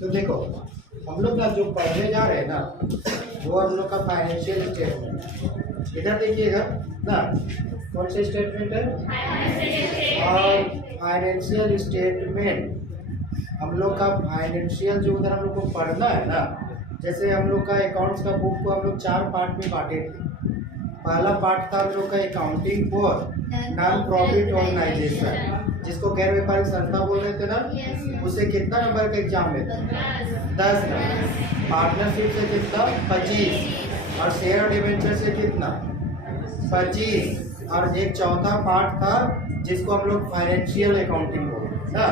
तो देखो हम लोग ना जो पढ़ने जा रहे हैं ना वो हम लोग का फाइनेंशियल स्टेटमेंट। इधर देखिएगा ना, कौन सा स्टेटमेंट है? और फाइनेंशियल स्टेटमेंट हम लोग का फाइनेंशियल जो उधर हम लोग को पढ़ना है ना, जैसे हम लोग का अकाउंट्स का बुक को हम लोग 4 पार्ट में बांटे थे। पहला पार्ट था हम लोग का accounting for non profit organisation, जिसको गैर व्यापारिक संस्था बोल रहे थे ना। उससे कितना नंबर का एग्जाम में था? 10 नंबर। पार्टनरशिप से कितना? 25। और शेयर डिवेंचर से कितना? 25। और एक चौथा पार्ट था जिसको हम लोग फाइनेंशियल अकाउंटिंग बोलते हैं ना,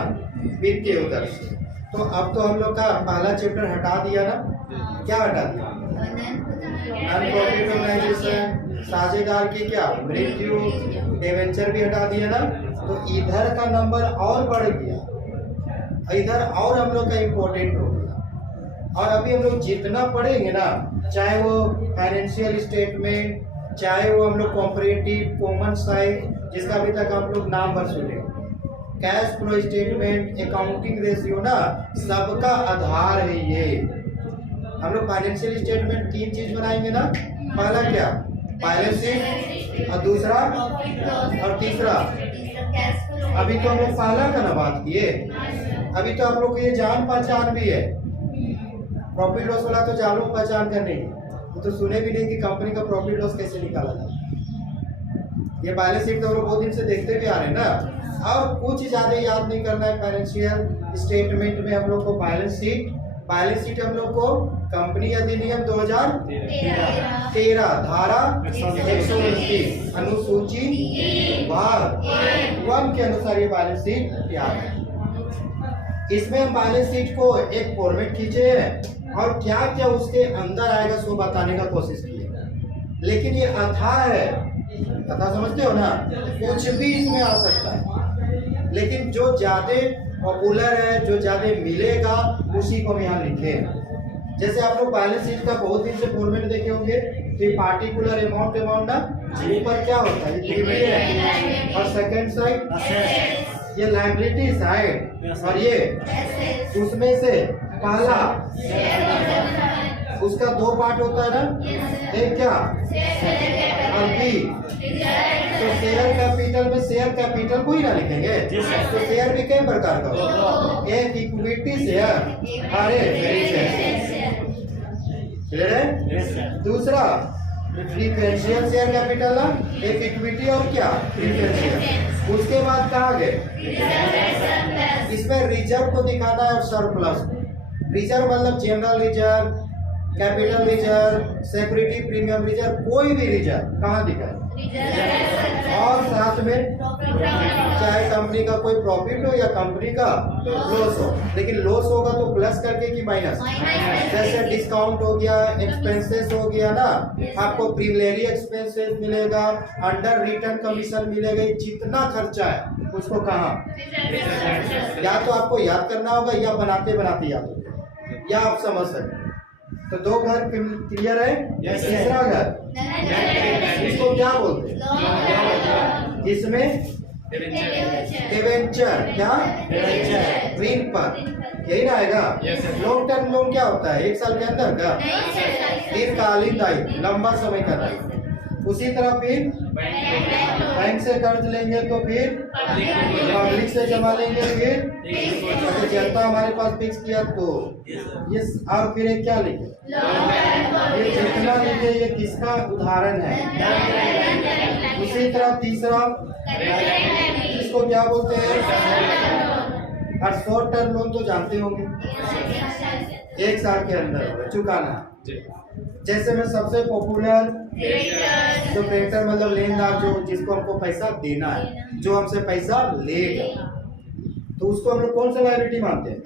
वित्तीय उधर से। तो अब तो हम लोग का पहला चैप्टर हटा दिया ना। क्या हटा दिया? नॉन प्रॉफिट ऑर्गेनाइजेशन, साझेदार की क्या मृत्यु, डिवेंचर भी हटा दिया ना। तो इधर का नंबर और बढ़ गया, इधर और हम लोग का इम्पोर्टेंट हो गया। और अभी हम लोग जितना पढ़ेंगे ना, चाहे वो फाइनेंशियल स्टेटमेंट, चाहे वो हम लोग कॉम्परेटिव कॉमन साइज, जिसका अभी तक हम लोग नाम भर सुने, cash flow statement, accounting ratio ना, सबका आधार है ये। हम लोग फाइनेंशियल स्टेटमेंट 3 चीज बनाएंगे ना। पहला क्या? बैलेंस शीट, और दूसरा और तीसरा। अभी तो हम लोग पहला का ना बात किए, अभी तो आप लोग को ये जान पहचान भी है। प्रॉफिट लॉस वाला तो जानो पहचान का नहीं, वो तो सुने भी नहीं कि कंपनी का प्रॉफिट लॉस कैसे निकाला जाता। ये बैलेंस शीट तो हम लोग बहुत दिन से देखते भी आ रहे हैं ना। और कुछ ज्यादा याद नहीं करना है। फाइनेंशियल स्टेटमेंट में हम लोग को बैलेंस शीट हम लोग को कंपनी अधिनियम 2013 धारा 129 अनुसूची भाग 1 के अनुसार ये बैलेंस शीट तैयार है। इसमें हम बैलेंस शीट को एक फॉर्मेट खींचे हैं और क्या क्या उसके अंदर आएगा सो बताने का कोशिश की है। लेकिन ये अथाह है, अथाह समझते हो ना, कुछ भी इसमें आ सकता है। लेकिन जो ज्यादा पॉपुलर है, जो ज्यादा मिलेगा, उसी को हम यहाँ लिखे। जैसे आप लोग बैलेंस शीट का बहुत दिन से फॉर्मेट देखे होंगे कि पार्टिकुलर अमाउंट ना ऊपर क्या होता है, ये और सेकंड साइड ये लायबिलिटी साइड, और ये उसमें से पहला उसका 2 पार्ट होता है ना, एक क्या और बी। तो शेयर कैपिटल में शेयर कैपिटल को ही ना लिखेंगे, तो शेयर भी कई प्रकार का होता है। एक इक्विटी शेयर और एक क्लियर है। दूसरा प्रीफरेंशियल शेयर कैपिटल ना, एक इक्विटी और क्या प्रीफरेंशियल। उसके बाद कहा गए इसमें रिजर्व को दिखाना है और सरप्लस। रिजर्व मतलब general reserve, capital reserve, security premium reserve, कोई भी रिजर्व कहाँ दिखाए। और साथ में चाहे कंपनी का कोई प्रॉफिट हो या कंपनी का लॉस हो, लेकिन लॉस होगा तो प्लस करके कि माइनस। जैसे डिस्काउंट हो गया, एक्सपेंसेस हो गया ना, आपको प्रीलिमिनरी एक्सपेंसेस मिलेगा, अंडर रिटर्न कमीशन मिलेगा। जितना खर्चा है उसको कहाँ, या तो आपको याद करना होगा या बनाते बनाते याद होगा, या आप समझ सकते। तो 2 घर क्लियर है। तीसरा घर इसको क्या बोलते हैं? इसमें डिवेंचर, क्या ऋण पर, यही ना आएगा। लॉन्ग टर्म लोन क्या होता है? 1 साल के अंदर का दीर्घकालीन दायित्व, लंबा समय का दायित्व। उसी तरह फिर बैंक से कर्ज लेंगे तो फिर पब्लिक से जमा लेंगे, फिर जनता हमारे पास फिक्स किया तो ये। और फिर एक क्या लिखे, ये जितना लिखे ये किसका उदाहरण है। उसी तरह तीसरा इसको क्या बोलते हैं? और शॉर्ट टर्म लोन तो जानते होंगे, 1 साल के अंदर चुकाना। जैसे में सबसे पॉपुलर जो क्रेडिटर मतलब लेनदार, जो जिसको हमको पैसा देना है, जो हमसे पैसा लेगा, तो उसको हम लोग कौन सा लायबिलिटी मानते हैं?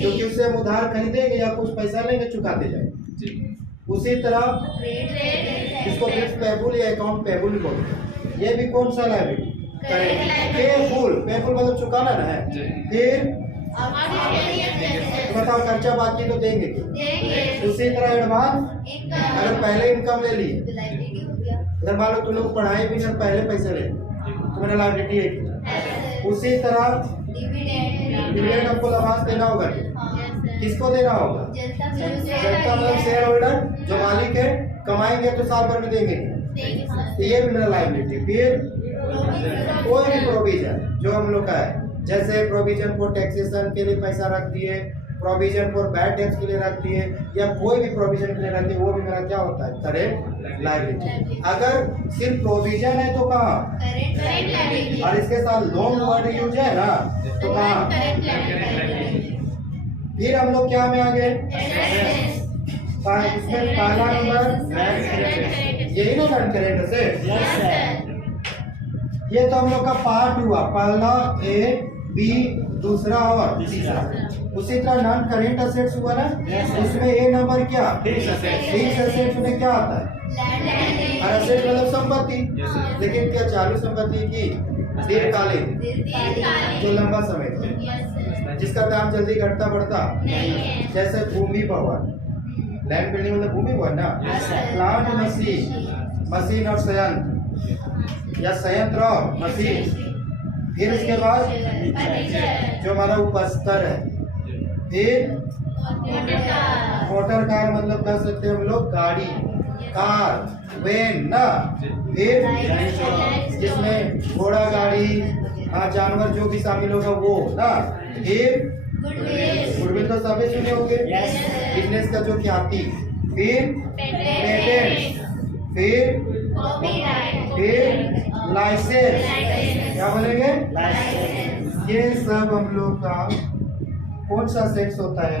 क्योंकि उससे हम उधार खरीदेंगे या कुछ पैसा लेंगे, चुकाते जाएंगे। उसी तरह इसको फिक्स पेबल या अकाउंट पेबल बोलते हैं। ये भी कौन सा लायबिलिटी? पेबल मतलब चुकाना ना है। फिर बताओ खर्चा बाकी तो देंगे क्यों? उसी तरह एडवांस, अगर पहले इनकम ले लिए, अगर मान लो तुम लोग पढ़ाई भी कर पहले पैसे ले तो मेरा लायबिलिटी है। उसी तरह डिविडेंड हमको लाभांश देना होगा। किसको देना होगा? जनता मतलब शेयर होल्डर, जो मालिक है। कमाएंगे तो साल भर में देंगे। तो ये भी मेरा लाइबिलिटी। फिर कोई भी प्रोविजन जो हम लोग का है, जैसे प्रोविजन फॉर टैक्सेशन के लिए पैसा रख दिए, प्रोविजन फॉर बैड टैक्स के लिए रख दिए, या कोई भी प्रोविजन के लिए रख दिए, वो भी मेरा क्या होता है? Current liability. अगर सिर्फ प्रोविजन है तो कहाँ? और इसके साथ लॉन्ग वर्ड यूज है ना, तो कहाँ? फिर हम लोग क्या में आ गए? इसमें पहला नंबर यही ना, नॉन करेंट असेट्स। ये तो हम लोग का पार्ट हुआ, पहला ए बी, दूसरा और तीसरा। उसी तरह नॉन करेंट असेट्स हुआ ना, उसमें ए नंबर क्या? फिक्स्ड असेट्स में क्या आता है? और असेट मतलब संपत्ति। लेकिन क्या चालू संपत्ति की दीर्घकालीन, जो लंबा समय, जिसका दाम जल्दी घटता बढ़ता, जैसे भूमि भवन, लैंड बिल्डिंग मतलब भूमि भवन ना, प्लांट मशीन, मशीन और संयंत्र, या संयंत्र और मशीन। फिर उसके बाद जो हमारा उपस्तर है, फिर मोटर कार मतलब कह सकते हैं हम लोग गाड़ी, कार, वैन ना। फिर जिसमें घोड़ा गाड़ी, जानवर जो भी शामिल होगा वो ना। फिर गुडविल तो सभी सुने होंगे, बिजनेस का जो ख्याति। फिर पेटेंट, फिर लाइसेंस, क्या बोलेंगे? ये सब हम लोग का कौन सा सेट्स होता है?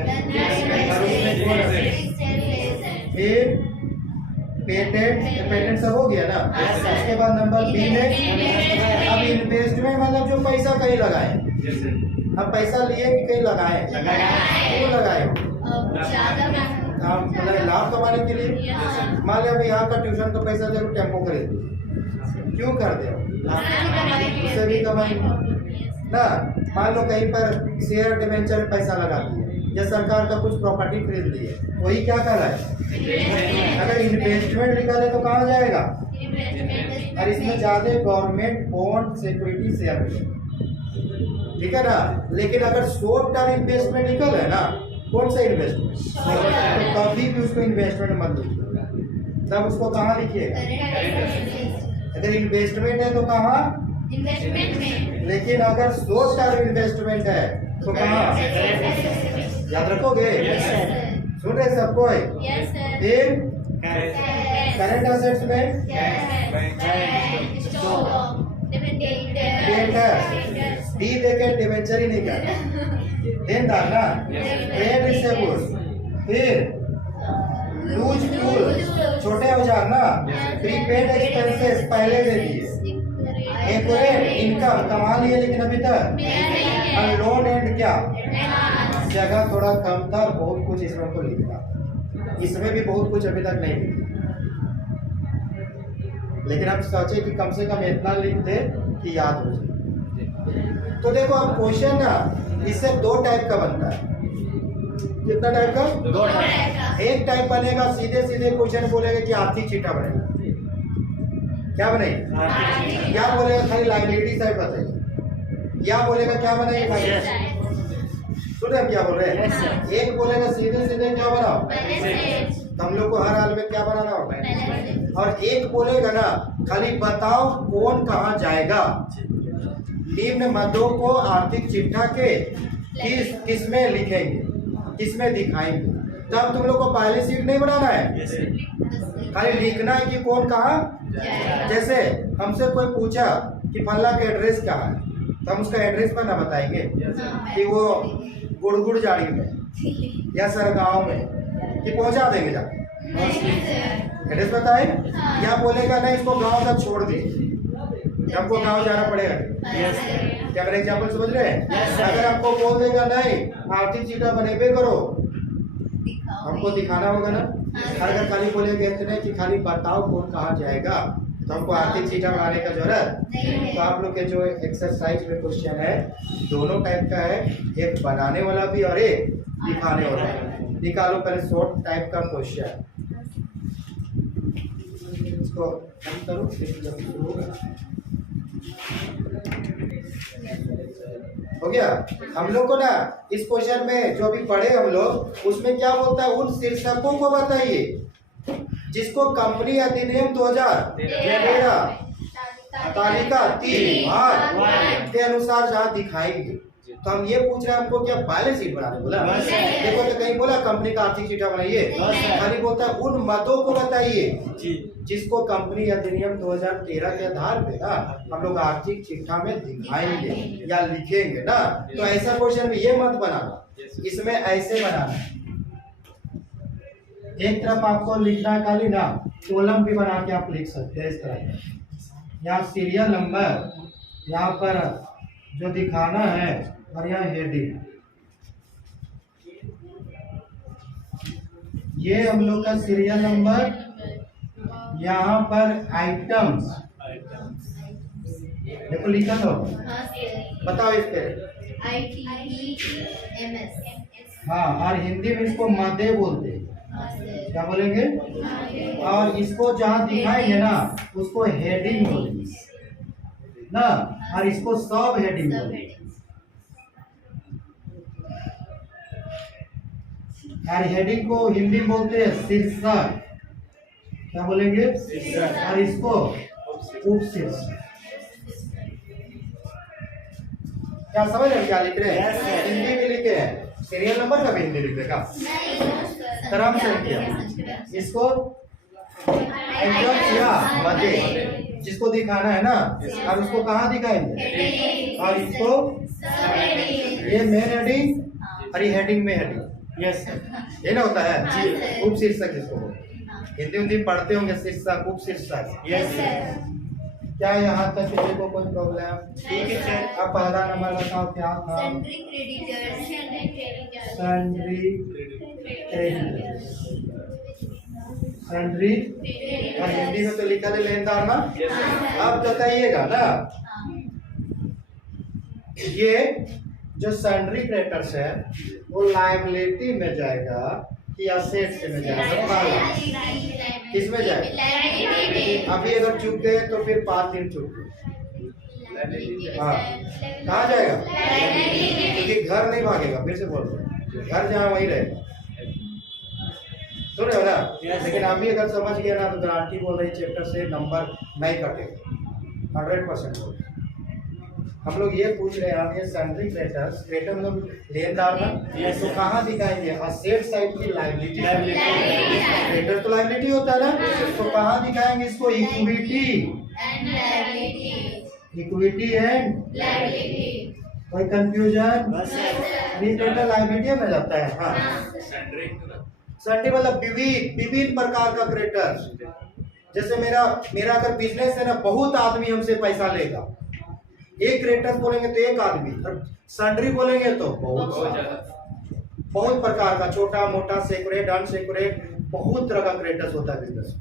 फिर पेटेंट सब हो गया ना। उसके बाद नंबर बी में अब इन्वेस्टमेंट मतलब जो पैसा कहीं लगाए। अब पैसा लिए कि कहीं लगाए? क्यों लगाए? मतलब लाभ कमाने के लिए। मान लिया अभी यहाँ का ट्यूशन का पैसा दे, टेम्पो खरीद, क्यों कर दे? उससे भी कमाई ना। मान लो कहीं पर शेयर डिवेंचर में पैसा लगा दिए, या सरकार का कुछ प्रॉपर्टी खरीद ली है, वही क्या कर रहा है? अगर इन्वेस्टमेंट निकाले तो कहाँ जाएगा? और इसमें ज्यादा गवर्नमेंट बॉन्ड, सिक्योरिटी, शेयर, ठीक है ना। लेकिन अगर शॉर्ट टर्म इन्वेस्टमेंट निकल है ना, कौन सा इन्वेस्टमेंट, तो कभी भी उसको इन्वेस्टमेंट मत लिखिएगा, तब उसको कहाँ लिखिएगा? अगर इन्वेस्टमेंट है तो कहाँ? इन्वेस्टमेंट में। लेकिन अगर शॉर्ट टर्म इन्वेस्टमेंट है तो कहाँ? याद रखोगे? सुन रहे सब कोई? फिर करंट असेट्स में डी देके डिवेंचर ही नहीं कर, देनदार ना, ट्रेड रिसीवेबल्स। फिर लूज फ्यूल, छोटे औजार ना, प्रीपेड एक्सपेंसेस पहले दे दिए, एक्यूरेट इनकम कमा लिए लेकिन अभी तक, और लोन एंड क्या, जगह थोड़ा कम था, बहुत कुछ इसमें को लिखा, इसमें भी बहुत कुछ अभी तक नहीं लिखा, लेकिन आप सोचे कि कम से कम इतना लिख दे कि याद हो जाए। तो देखो अब क्वेश्चन ना इससे दो टाइप का बनता है। कितना टाइप का? दो टाइप का। एक टाइप बनेगा सीधे सीधे क्वेश्चन बोलेगा कि आर्थिक चिट्ठा बनेगा, क्या बनेगा? क्या बोलेगा? खाली लायबिलिटी साइड बताइए, या बोलेगा क्या बनेगा? सुन रहे क्या बोल रहे हैं? एक बोलेगा सीधे सीधे क्या बनाओ, हम लोग को हर हाल में क्या बनाना होगा, और एक बोलेगा ना खाली बताओ कौन कहाँ जाएगा। निम्न मदों को आर्थिक चिट्ठा के किस में लिखेंगे, किस में दिखाएंगे। तब तुम लोग को पहले सीट नहीं बनाना है, खाली लिखना है कि कौन कहाँ। जैसे हमसे कोई पूछा कि फल्ला का एड्रेस कहाँ है, तो हम उसका एड्रेस पर ना बताएंगे कि वो गुड़गुड़ जाड़ी में या सरगांव में, कि पहुंचा देंगे जाके, एड्रेस बताए। या बोलेगा नहीं इसको गांव तक छोड़ दीजिए, हमको गांव जाना पड़ेगा। क्या मेरे एग्जाम्पल समझ रहे हैं? अगर आपको बोल देगा नहीं आर्थिक चिट्ठा बनेबे करो, हमको दिखाना होगा ना। अगर खाली बोलेंगे इतने कि खाली बताओ कौन कहाँ जाएगा, तो हमको आर्थिक चिट्ठा बनाने का जरूरत। तो आप लोग के जो एक्सरसाइज में क्वेश्चन है दोनों टाइप का है, एक बनाने वाला भी और एक दिखाने वाला। निकालो पहले शॉर्ट टाइप का क्वेश्चन, इसको करो। हो गया। हम लोग को ना इस क्वेश्चन में जो अभी पढ़े हम लोग, उसमें क्या बोलता है, उन शीर्षकों को बताइए जिसको कंपनी अधिनियम 2013 तालिका 3 भाग के अनुसार जहाँ दिखाएंगे। तो हम ये पूछ रहे हैं हमको क्या बैलेंस शीट बनाने बोला? देखो तो कहीं बोला कंपनी का आर्थिक चिट्ठा बनाइए, खाली बोलता है उन मदों को बताइए जिसको कंपनी अधिनियम 2013 के आधार पे ना हम लोग आर्थिक चिट्ठा में दिखाएंगे या लिखेंगे ना। तो ऐसा क्वेश्चन में ये मत बनाना, इसमें ऐसे बनाना। एक तरफ आपको लिखना है खाली ना, कॉलम भी बना के आप लिख सकते हैं इस तरह। यहाँ सीरियल नंबर यहाँ पर जो दिखाना है और यहाँ हेडिंग, ये हम लोग का सीरियल नंबर, यहाँ पर आइटम्स देखो लिखा तो बताओ इस पे ITEMS। हाँ, और हिंदी में इसको मदे बोलते हैं, क्या बोलेंगे? और इसको जहाँ दिखाएंगे ना उसको हेडिंग बोलेंगे ना, और इसको सब हेडिंग बोलेंगे। और हेडिंग को हिंदी में बोलते हैं शीर्षक, क्या बोलेंगे? और इसको उपशीर्षक। क्या समझ रहे क्या लिख रहे हैं? हिंदी में लिखे हैं, सीरियल नंबर का भी हिंदी लिख देगा, क्रम संख्या, इसको मध्य जिसको दिखाना है ना, और उसको कहाँ दिखाएंगे, और इसको ये मेन हेडिंग और ये हेडिंग में हेडिंग, यस ये ना होता है उप शीर्षक जिसको हिंदी पढ़ते होंगे, शीर्षक उप शीर्षक, यस। क्या यहाँ तक किसी को कोई प्रॉब्लम? ठीक है सर। अब पहला नंबर बताओ क्या था? Sundry creditors. सन्ड्री और हिंदी में तो लिखा है लेनदार ना। अब बताइएगा ना, ये जो सन्ड्री क्रेडिटर्स है वो लायबिलिटी में जाएगा कि असेट्स में जाएगा? किसमें जाएगा? अभी अगर चूक गए तो फिर 5 दिन चूक गए, हाँ कहाँ जाएगा? क्योंकि घर नहीं भागेगा, फिर से बोल रहे घर जहाँ वहीं रहेगा, सुन रहे हो ना? लेकिन अभी अगर समझ गया ना तो गारंटी बोल रही चैप्टर से नंबर नहीं कटेगा, 100% बोल। हम लोग ये पूछ रहे हैं, हम ये सन्ड्री क्रेडिटर्स, क्रेडिटर मतलब लेनदार ना, तो कहाँ दिखाएंगे? असेट साइड की लायबिलिटी, क्रेडिटर तो लायबिलिटी होता है ना, तो कहाँ दिखाएंगे इसको? Equity and liability. कोई कंफ्यूजन? क्रेडिटर लायबिलिटी में जाता है। हाँ, सन्ड्री मतलब विभिन्न प्रकार का क्रेडिटर। जैसे मेरा अगर बिजनेस है ना, बहुत आदमी हमसे पैसा लेगा, एक क्रेडिटर बोलेंगे तो एक आदमी, और सन्ड्री बोलेंगे तो बहुत प्रकार का, छोटा मोटा, सेक्रेट अनसेक्रेट, बहुत तरह का क्रेडिटर्स होता है बिजनेस।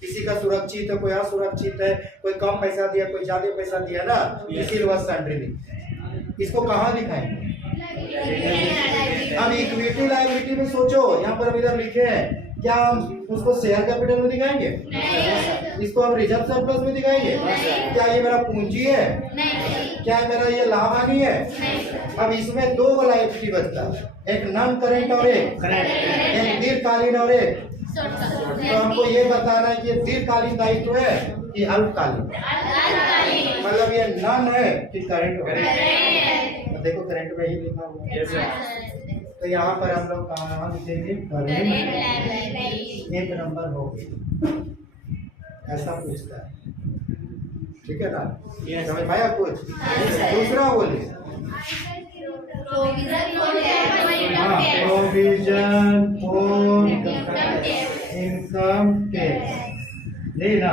किसी का सुरक्षित है, कोई असुरक्षित है, कोई कम पैसा दिया, कोई ज्यादा पैसा दिया ना, इसीलिए वह सन्ड्री दिखता। इसको कहाँ दिखाएंगे? अब इक्विटी लायबिलिटी में सोचो, यहाँ पर हम इधर लिखे हैं, क्या हम उसको शेयर कैपिटल में दिखाएंगे? इसको हम रिजर्व सरप्लस में दिखाएंगे? क्या ये मेरा पूंजी है? क्या मेरा ये लाभ हानि है? अब इसमें 2 लायबिलिटी बचता है, एक नॉन करेंट और एक दीर्घकालीन और एक। तो हमको ये बताना है कि ये दीर्घकालीन दायित्व है कि अल्पकालीन, मतलब ये नॉन है कि करेंट है? देखो करंट में ही लिखा हुआ है। तो यहाँ पर हम लोग कहाँ लिखेंगे? एक नंबर हो गया, ऐसा पूछता है, ठीक है ना? समझ में आया कुछ? दूसरा बोले प्रोविजन फॉर इनकम टैक्स, नहीं ना?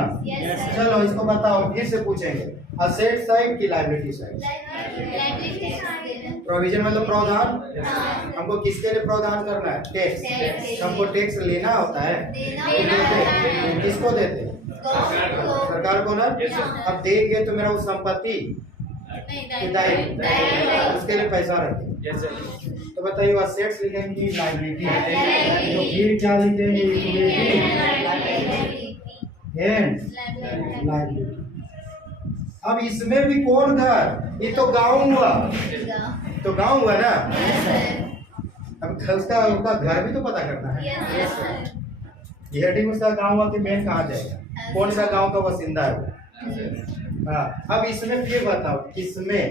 चलो इसको बताओ, फिर से पूछेंगे, असेट साइड की लायबिलिटी साइड? प्रोविजन मतलब प्रावधान, हमको किसके लिए प्रावधान करना है? टैक्स। हमको टैक्स लेना होता है, किसको देते हैं? सरकार को ना। अब देंगे तो मेरा वो संपत्ति उसके लिए पैसा रखें। तो बताइए असेट्स लिखेंगे लायबिलिटी, तो फिर क्या लिखेंगे? Equity and liability. अब इसमें भी कौन घर, ये तो गांव हुआ, तो गांव हुआ ना। अब उसका घर भी तो पता करना है। ये हेडिंग उसका गांव हुआ कि मेन कहाँ जाएगा, कौन सा गांव का बासिंदा है वो। हाँ, अब इसमें फिर बताओ, किसमें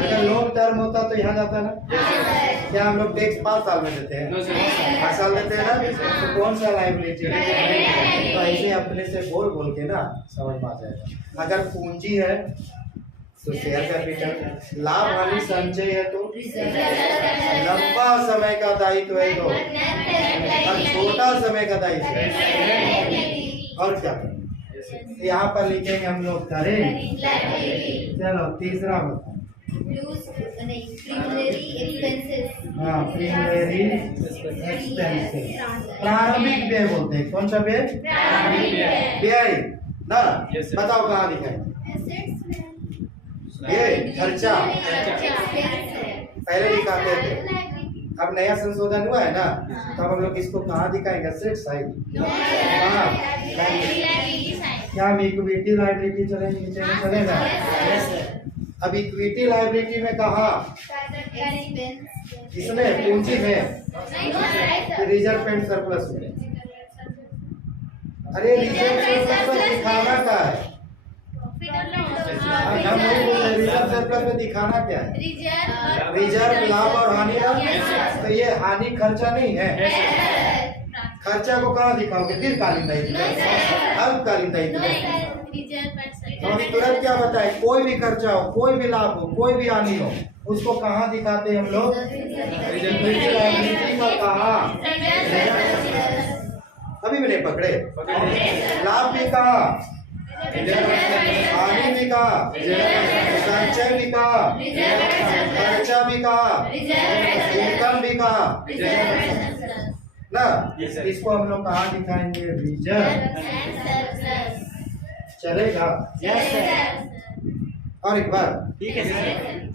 अगर लॉन्ग टर्म होता तो यहाँ जाता ना। क्या हम लोग टैक्स 5 साल में देते हैं, 8 साल देते हैं ना, तो कौन सा लायबिलिटी है। तो ऐसे अपने से बोल बोल के ना समझ में आ जाएगा। अगर पूंजी है तो शेयर कैपिटल, लाभ हानि संचय है तो लंबा समय का दायित्व है तो, और छोटा समय का दायित्व है, और क्या यहाँ पर लिखेंगे हम लोग करें। चलो तीसरा बताओ। हाँ, प्राइमरी एक्सपेंसेस, प्रारंभिक व्यय बोलते हैं। कौन सा व्यय, व्यय ना। बताओ कहाँ लिखा है व्यय, खर्चा पहले दिखाते थे, अब नया संशोधन हुआ है ना, तो अब हम लोग इसको कहाँ दिखाएंगे, एसेट साइड। क्या हम इक्विटी लायबिलिटी चलेगा। अब इक्विटी लायबिलिटी में कहा, इसमें पूंजी में, रिजर्व एंड सरप्लस में। अरे रिजर्व सरप्लस दिखाना क्या है, हम वही बोल रहे, रिजर्व सरप्लस में दिखाना क्या है, रिजर्व लाभ और हानि ना। तो ये हानि खर्चा नहीं है, खर्चा को कहाँ दिखाओगे, दीर्घकालीन दायित्व, अल्पकालीन दायित्व। हम तुरंत क्या बताए, कोई भी खर्चा हो, कोई भी लाभ हो, कोई भी हानि हो, उसको कहाँ दिखाते हैं हम लोग, कहा। अभी भी नहीं पकड़े, लाभ भी कहा, हानि भी कहा, संचय भी कहा, खर्चा भी कहा, इनकम भी कहा ना। इसको हम लोग कहाँ दिखाएंगे, रिजर्व, चलेगा। और एक बार ठीक है,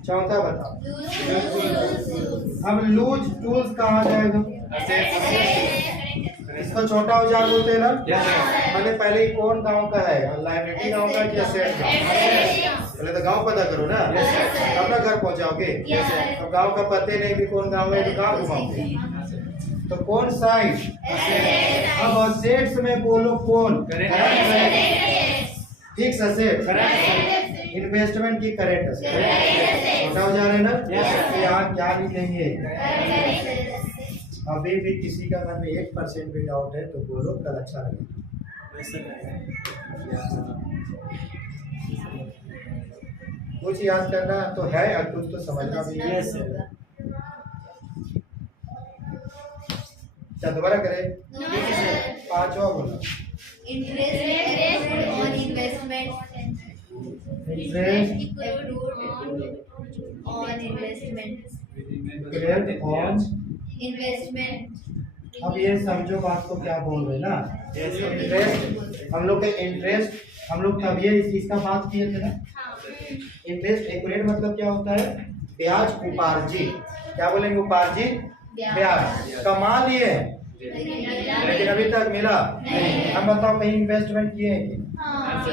चौथा बताओ। अब लूज टूल्स कहाँ जाएगा, इसको छोटा औजार बोलते हैं ना। मैंने पहले ही कौन गांव का है, लायबिलिटी गांव का या सेट का, पहले तो गांव पता करो ना, अपना घर पहुंचाओगे। अब गांव का पते नहीं भी कौन गांव है तो गांव घुमाओगे, तो कौन साइड। अब असेट्स में बोलो कौन, फिक्स असेट, इन्वेस्टमेंट की करेंट असेट, छोटा औजार है ना। तो यहाँ क्या लिखेंगे, अभी भी किसी का मन में 1% भी डाउट है तो बोलो, कल अच्छा लगेगा। कुछ याद करना तो है और कुछ तो समझना भी है। दोबारा करें, पांचवा बोलो, इंटरेस्ट ऑन इन्वेस्टमेंट, इन्वेस्टमेंट। अब ये समझो बात को क्या बोल रहे ना, इंटरेस्ट हम लोग के, इंटरेस्ट हम लोग तब ये इसका बात किए थे ना। इंटरेस्ट एक्यूरेट मतलब क्या होता है, ब्याज उपार्जित, क्या बोलेंगे, उपार्जित ब्याज, कमा लिए लेकिन अभी तक मिला नहीं। हम बताओ कहीं इन्वेस्टमेंट किए हैं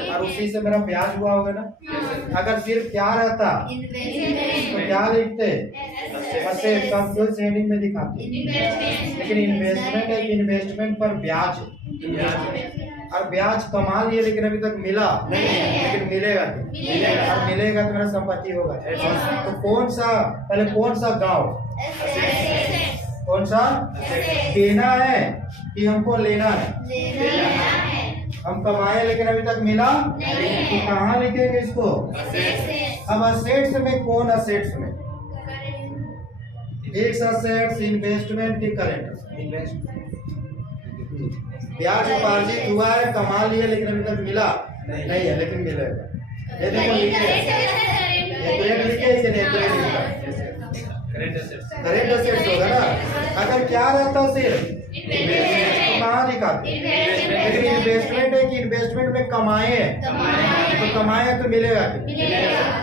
और उसी से मेरा ब्याज हुआ होगा ना। अगर सिर्फ क्या रहता तो क्या लिखते, असेट, सब कुछ हेडिंग में दिखाते, लेकिन इन्वेस्टमेंट है, इन्वेस्टमेंट पर ब्याज, और ब्याज कमा लिए लेकिन अभी तक मिला लेकिन मिलेगा और मिलेगा तो मेरा संपत्ति होगा। तो कौन सा, पहले कौन सा गांव, कौन सा, देना है कि हमको लेना है, हम कमाए लेकिन अभी तक मिला तो कहाँ लिखेंगे इसको, अब असेट्स में कौन, असेट्स में फिक्स असेट्स, इन्वेस्टमेंट की करेंट, ब्याज उपार्जित हुआ है, कमा लिया लेकिन अभी तक मिला नहीं है लेकिन मिलेगा। ये देखो करेंट असेट्स होगा ना। अगर क्या रहता सिर्फ तो कहाँ दिखाते, लेकिन इन्वेस्टमेंट है कि इन्वेस्टमेंट में कमाए हैं, तो कमाए तो मिलेगा,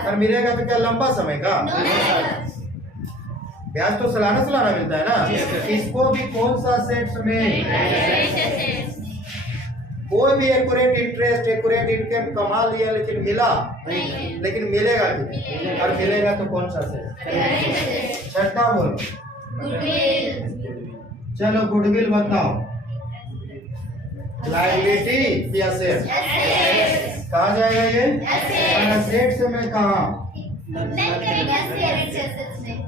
और मिलेगा तो क्या लंबा समय का, ब्याज तो सालाना मिलता है ना। इसको भी कौन सा असेट्स में, कोई भी एक्यूरेट इंटरेस्ट एक्यूरेट इनकम कमा लिया लेकिन मिला नहीं, लेकिन मिलेगा कि और मिलेगा तो कौन सा से? छठा बोलो। चलो गुडविल बताओ। लायबिलिटी या एसेट? कहा जाएगा ये? और एसेट्स में कहा?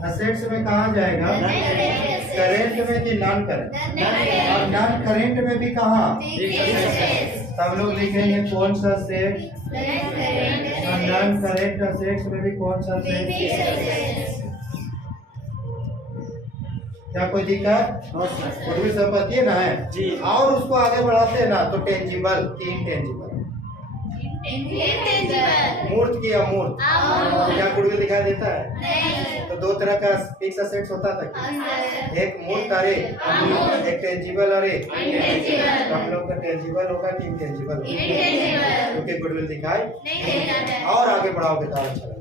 एसेट्स में कहा जाएगा? करेंट में कि नॉन करेंट? और नॉन करेंट में भी कहा? सब लोग लिखेंगे कौन सा सेट? और नॉन करेंट एसेट्स में भी कौन सा सेट? क्या कोई दिक्कत? गुडविल संपत्ति है ना है जी। और उसको आगे बढ़ाते हैं ना तो टेंजिबल की इनटेंजिबल? मूर्त की अमूर्त? क्या गुडविल दिखाई देता है? तो दो तरह का फिक्स एसेट्स होता था, एक मूर्त और एक टेंजिबल और एक तो हम लोग का टेंजिबल होगा कि इनटेंजिबल? क्योंकि गुडविल दिखाई और आगे बढ़ाओगे तो अच्छा लगेगा।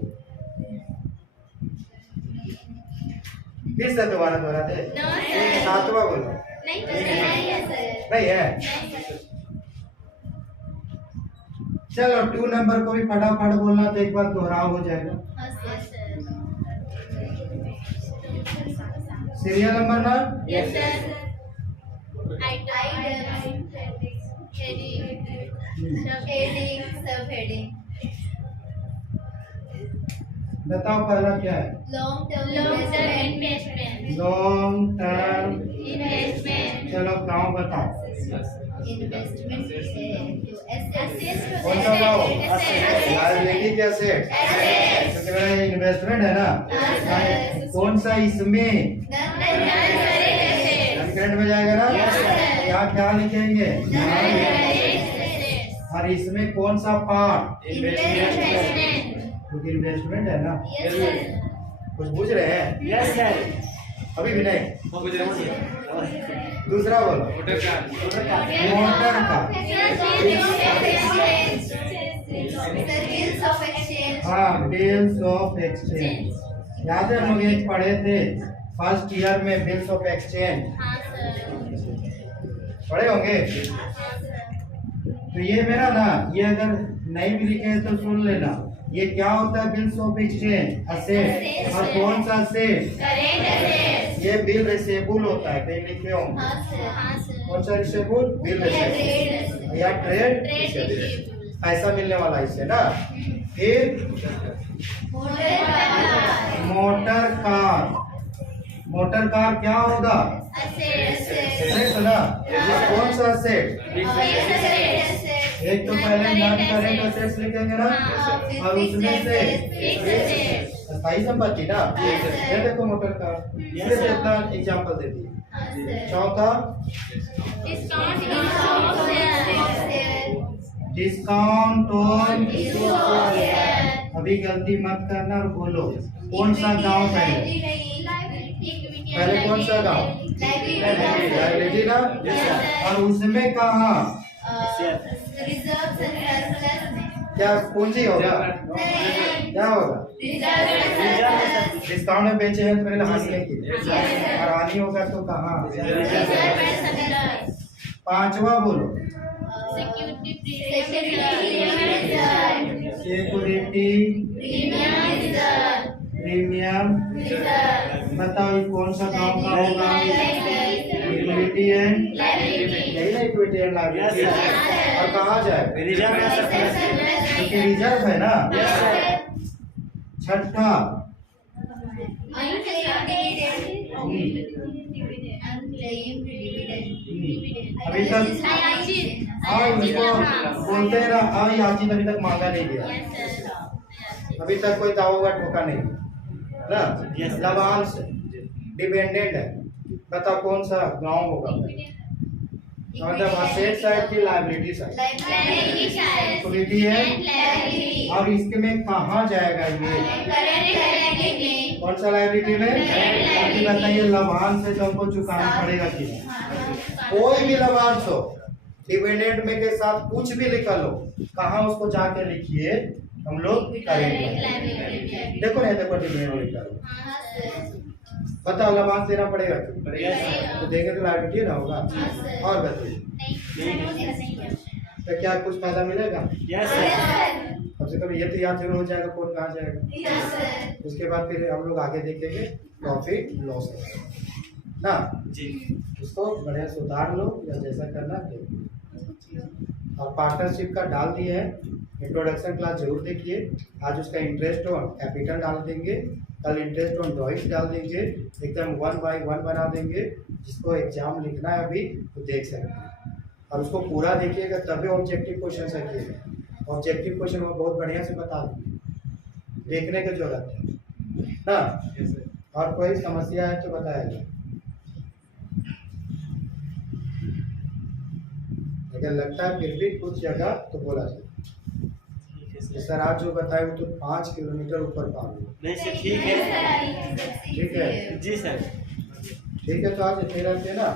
फिर से दोबारा दोहराते? सातवां बोलो। नहीं है? चलो 2 नंबर को भी फटाफट बोलना तो एक बार दोहराव हो जाएगा। सीरियल नंबर ना? बताओ पहला क्या है? Long term investment. चलो गाँव बताओ। कौन सा गाँव? लायबिलिटी क्या सेट? इन्वेस्टमेंट है ना? कौन सा इसमें? करंट में जाएगा ना? क्या क्या लिखेंगे? और इसमें कौन सा पार्ट? क्योंकि इन्वेस्टमेंट है ना? कुछ पूछ रहे हैं? Yes sir. अभी भी नहीं? दूसरा बोलो। मोटर का हाँ, बिल्स ऑफ एक्सचेंज। याद है हम लोग एक पढ़े थे फर्स्ट ईयर में बिल्स ऑफ एक्सचेंज? पढ़े होंगे? तो ये मेरा ना, ये अगर नहीं भी लिखे तो सुन लेना। ये क्या होता है? Bills of exchange asset. और कौन सा असेट? ये बिल रिसेबल होता है, कहीं लिखे हो? कौन सा रिसेबल? बिल रिसेबल या ट्रेड पैसा मिलने वाला इससे ना। फिर मोटर कार। मोटर कार क्या होगा? असेट ना। कौन सा असेट? एक तो पहले नॉन करेंट असेट्स लिखेंगे ना, और उसमें से स्थायी संपत्ति ना। ये देखो मोटर कार, ये इतना एग्जांपल देती है। चौथा डिस्काउंट ऑन। अभी गलती मत करना और बोलो कौन सा गांव पहले? पहले कौन सा गांव? लायबिलिटी ना। और उसमें कहा? क्या पूंजी होगा? क्या होगा? डिस्काउंट में बेचे हैं तो पहले हानि नहीं की, और हानि होगा तो कहाँ? पांचवा बोलो। Security premium. बताओ ये कौन सा गांव का होगा? इक्विटी एंड यही ना, इक्विटी एंड लायबिलिटी। और कहाँ जाए? क्योंकि रिजर्व है ना। छठा अभी तक हाँ उसको बोलते हैं ना, हाँ याचिन अभी तक मांगा नहीं गया, अभी तक कोई दावा ठोका नहीं ना। लाभांश डिपेंडेंट है। बताओ कौन सा गांव होगा? मतलब असेट साइड की लायबिलिटी साइड? इक्विटी है। और इसके में कहाँ जाएगा ये? कौन सा लायबिलिटी में? अभी बताइए लाभांश से जो हमको चुकाना पड़ेगा कि कोई भी लाभांश हो, डिपेंडेंट में के साथ कुछ भी लिखा लो, कहाँ उसको जाके लिखिए, हम लोग करेंगे। देखो नहीं देखो डिपेंडेंट लिखा लो, बताओ लाभांश देना पड़ेगा तो देंगे तो लायबिलिटी ना होगा। और बताइए तो क्या कुछ फायदा मिलेगा? Yes sir. कम से कम ये तो याद जरूर हो जाएगा कौन कहाँ जाएगा। उसके बाद फिर हम लोग आगे देखेंगे प्रॉफिट लॉस ना जी। उसको बढ़िया सुधार लो या जैसा करना देखो। और पार्टनरशिप का डाल दिए है, इंट्रोडक्शन क्लास जरूर देखिए। आज उसका इंटरेस्ट ऑन कैपिटल डाल देंगे, कल इंटरेस्ट ऑन ड्रॉइंग डाल देंगे, एकदम 1 by 1 बना देंगे। जिसको एग्जाम लिखना है अभी तो देख सकते हैं, और उसको पूरा देखिएगा तभी ऑब्जेक्टिव क्वेश्चन सकिएगा। ऑब्जेक्टिव क्वेश्चन वो बहुत बढ़िया से बता देंगे, देखने की जरूरत है ना। और कोई समस्या है तो बताएगा, अगर लगता है फिर भी कुछ जगह तो बोला जाए। सर आप जो बताए वो तो 5 किलोमीटर ऊपर पार नहीं सर ठीक है। ठीक है जी सर। ठीक है। तो आज इतने रहते हैं ना।